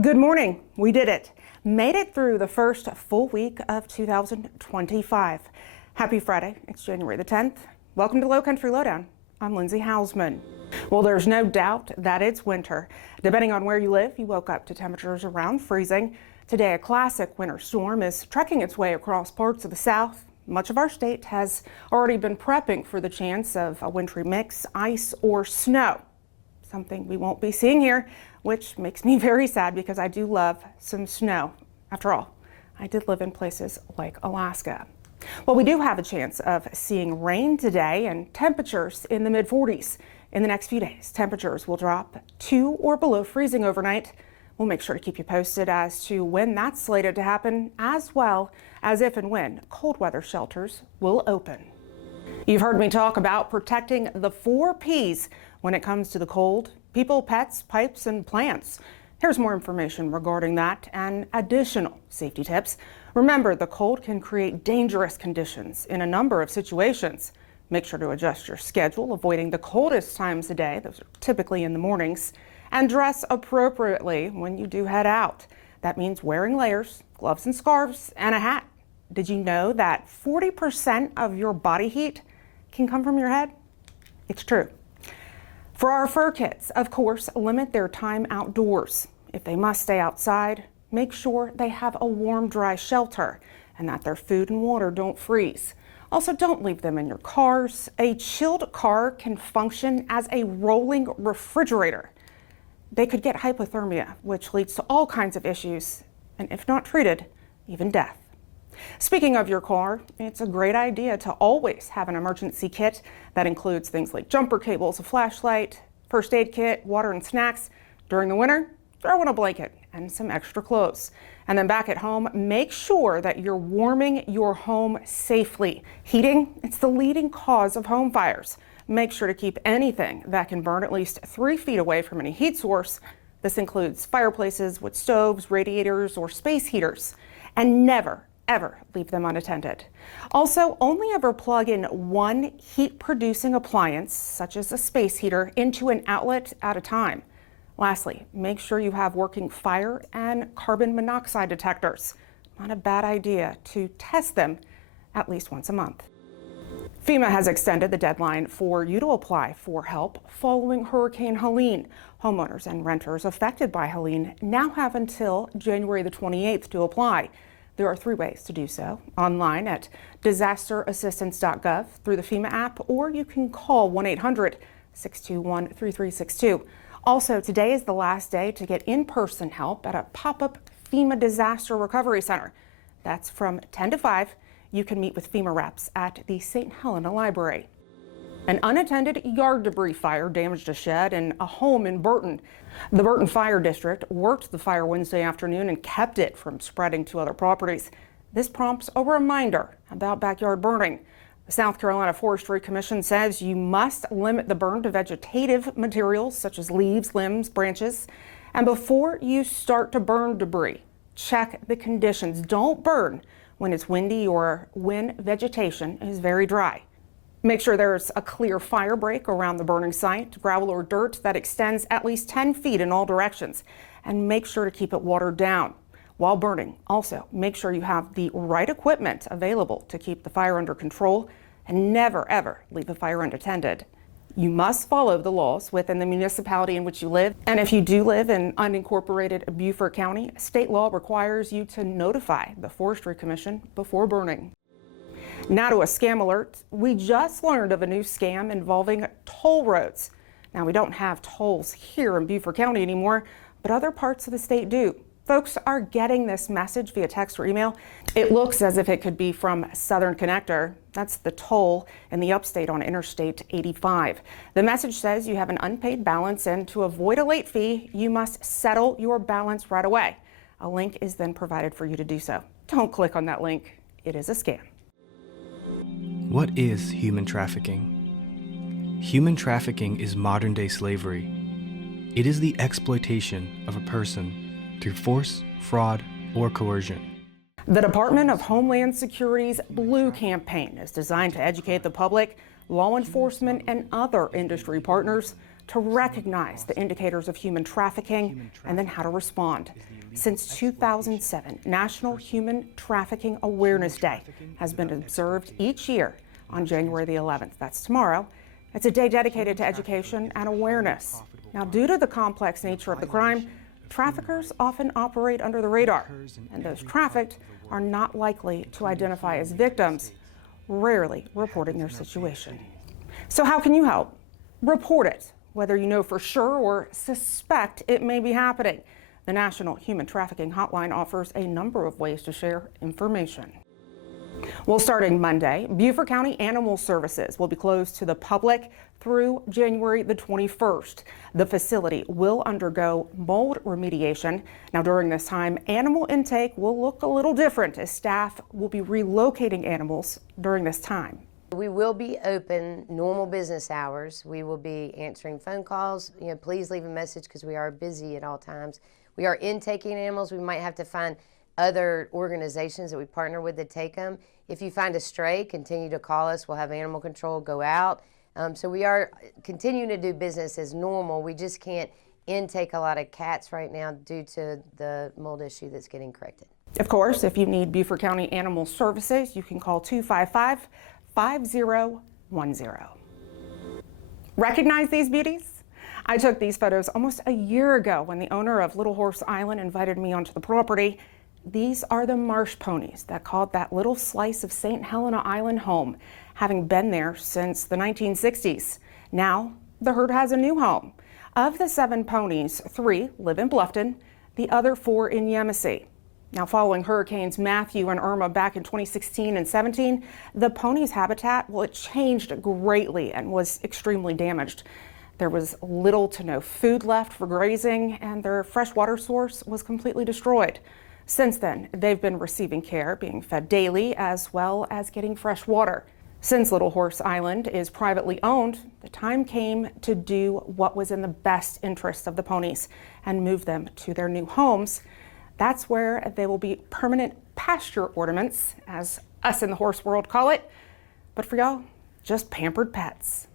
Good morning. We did it. Made it through the first full week of 2025. Happy Friday. It's January the 10th. Welcome to Lowcountry Lowdown. I'm Lindsay Hausman. Well, there's no doubt that it's winter. Depending on where you live, you woke up to temperatures around freezing. Today, a classic winter storm is trekking its way across parts of the South. Much of our state has already been prepping for the chance of a wintry mix, ice, or snow. Something we won't be seeing here, which makes me very sad because I do love some snow. After all, I did live in places like Alaska. Well, we do have a chance of seeing rain today and temperatures in the mid-40s. In the next few days, temperatures will drop to or below freezing overnight. We'll make sure to keep you posted as to when that's slated to happen, as well as if and when cold weather shelters will open. You've heard me talk about protecting the 4 Ps when it comes to the cold: people, pets, pipes, and plants. Here's more information regarding that and additional safety tips. Remember, the cold can create dangerous conditions in a number of situations. Make sure to adjust your schedule, avoiding the coldest times of day, those are typically in the mornings, and dress appropriately when you do head out. That means wearing layers, gloves and scarves, and a hat. Did you know that 40% of your body heat can come from your head? It's true. For our fur kids, of course, limit their time outdoors. If they must stay outside, make sure they have a warm, dry shelter and that their food and water don't freeze. Also, don't leave them in your cars. A chilled car can function as a rolling refrigerator. They could get hypothermia, which leads to all kinds of issues, and if not treated, even death. Speaking of your car, it's a great idea to always have an emergency kit that includes things like jumper cables, a flashlight, first aid kit, water and snacks. During the winter, throw in a blanket and some extra clothes. And then back at home, make sure that you're warming your home safely. Heating, it's the leading cause of home fires. Make sure to keep anything that can burn at least 3 feet away from any heat source. This includes fireplaces, wood stoves, radiators, or space heaters. And never, ever leave them unattended. Also, only ever plug in one heat-producing appliance, such as a space heater, into an outlet at a time. Lastly, make sure you have working fire and carbon monoxide detectors. Not a bad idea to test them at least once a month. FEMA has extended the deadline for you to apply for help following Hurricane Helen. Homeowners and renters affected by Helen now have until January the 28th to apply. There are 3 ways to do so: online at disasterassistance.gov, through the FEMA app, or you can call 1-800-621-3362. Also, today is the last day to get in-person help at a pop-up FEMA Disaster Recovery Center. That's from 10 to 5. You can meet with FEMA reps at the St. Helena Library. An unattended yard debris fire damaged a shed in a home in Burton. The Burton Fire District worked the fire Wednesday afternoon and kept it from spreading to other properties. This prompts a reminder about backyard burning. The South Carolina Forestry Commission says you must limit the burn to vegetative materials such as leaves, limbs, branches. And before you start to burn debris, check the conditions. Don't burn when it's windy or when vegetation is very dry. Make sure there's a clear fire break around the burning site, gravel or dirt that extends at least 10 feet in all directions, and make sure to keep it watered down. While burning, also make sure you have the right equipment available to keep the fire under control, and never ever leave a fire unattended. You must follow the laws within the municipality in which you live, and if you do live in unincorporated Beaufort County, state law requires you to notify the Forestry Commission before burning. Now to a scam alert. We just learned of a new scam involving toll roads. Now, we don't have tolls here in Beaufort County anymore, but other parts of the state do. Folks are getting this message via text or email. It looks as if it could be from Southern Connector. That's the toll in the upstate on Interstate 85. The message says you have an unpaid balance, and to avoid a late fee, you must settle your balance right away. A link is then provided for you to do so. Don't click on that link. It is a scam. What is human trafficking? Human trafficking is modern-day slavery. It is the exploitation of a person through force, fraud, or coercion. The Department of Homeland Security's Blue Campaign is designed to educate the public, law enforcement, and other industry partners to recognize the indicators of human trafficking and then how to respond. Since 2007, National Human Trafficking Awareness Day has been observed each year on January the 11th. That's tomorrow. It's a day dedicated to education and awareness. Now, due to the complex nature of the crime, traffickers often operate under the radar, and those trafficked are not likely to identify as victims, rarely reporting their situation. So how can you help? Report it, whether you know for sure or suspect it may be happening. The National Human Trafficking Hotline offers a number of ways to share information. Well, starting Monday, Beaufort County Animal Services will be closed to the public through January the 21st. The facility will undergo mold remediation. Now, during this time, animal intake will look a little different as staff will be relocating animals during this time. We will be open normal business hours. We will be answering phone calls. Please leave a message because we are busy at all times. We are intaking animals. We might have to find other organizations that we partner with to take them. If you find a stray, continue to call us. We'll have animal control go out. So we are continuing to do business as normal. We just can't intake a lot of cats right now due to the mold issue that's getting corrected. Of course, if you need Beaufort County Animal Services, you can call 255-5010. Recognize these beauties? I took these photos almost a year ago when the owner of Little Horse Island invited me onto the property. These are the Marsh Ponies that called that little slice of St. Helena Island home, having been there since the 1960s. Now, the herd has a new home. Of the 7 ponies, 3 live in Bluffton, the other 4 in Yemassee. Now, following Hurricanes Matthew and Irma back in 2016 and 17, the ponies' habitat, well, it changed greatly and was extremely damaged. There was little to no food left for grazing, and their freshwater source was completely destroyed. Since then, they've been receiving care, being fed daily, as well as getting fresh water. Since Little Horse Island is privately owned, the time came to do what was in the best interest of the ponies and move them to their new homes. That's where they will be permanent pasture ornaments, as us in the horse world call it. But for y'all, just pampered pets.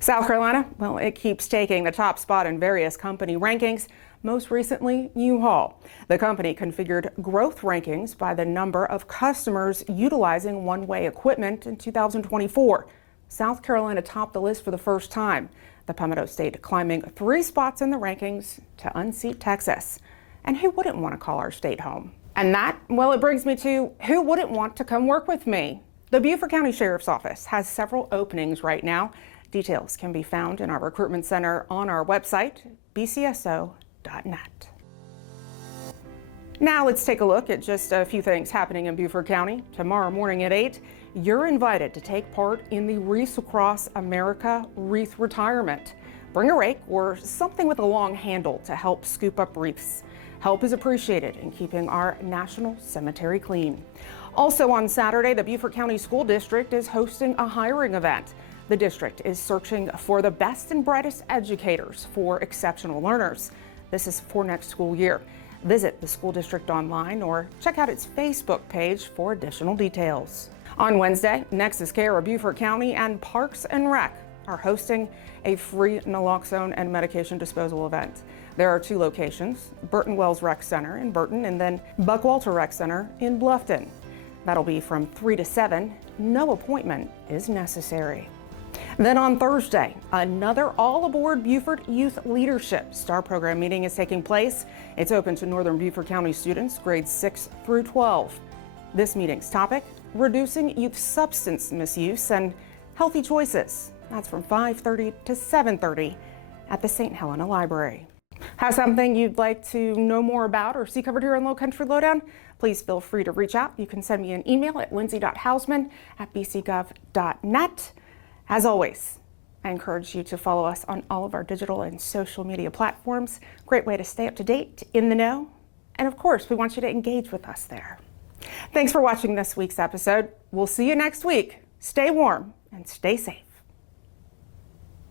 South Carolina, well, it keeps taking the top spot in various company rankings. Most recently, U-Haul. The company configured growth rankings by the number of customers utilizing one-way equipment in 2024. South Carolina topped the list for the first time. The Palmetto State climbing 3 spots in the rankings to unseat Texas. And who wouldn't want to call our state home? And that, well, it brings me to who wouldn't want to come work with me? The Beaufort County Sheriff's Office has several openings right now. Details can be found in our recruitment center on our website, bcso.net. Now let's take a look at just a few things happening in Beaufort County. Tomorrow morning at 8, you're invited to take part in the Wreaths Across America Wreath Retirement. Bring a rake or something with a long handle to help scoop up wreaths. Help is appreciated in keeping our national cemetery clean. Also on Saturday, the Beaufort County School District is hosting a hiring event. The district is searching for the best and brightest educators for exceptional learners. This is for next school year. Visit the school district online or check out its Facebook page for additional details. On Wednesday, Nexus Care of Beaufort County and Parks and Rec are hosting a free naloxone and medication disposal event. There are 2 locations, Burton Wells Rec Center in Burton and then Buckwalter Rec Center in Bluffton. That'll be from 3 to 7. No appointment is necessary. Then on Thursday, another all-aboard Beaufort Youth Leadership STAR program meeting is taking place. It's open to Northern Beaufort County students, grades 6 through 12. This meeting's topic, reducing youth substance misuse and healthy choices. That's from 5:30 to 7:30 at the St. Helena Library. Have something you'd like to know more about or see covered here on Lowcountry Lowdown? Please feel free to reach out. You can send me an email at lindsay.hausman@bcgov.net. As always, I encourage you to follow us on all of our digital and social media platforms. Great way to stay up to date, in the know, and of course, we want you to engage with us there. Thanks for watching this week's episode. We'll see you next week. Stay warm and stay safe.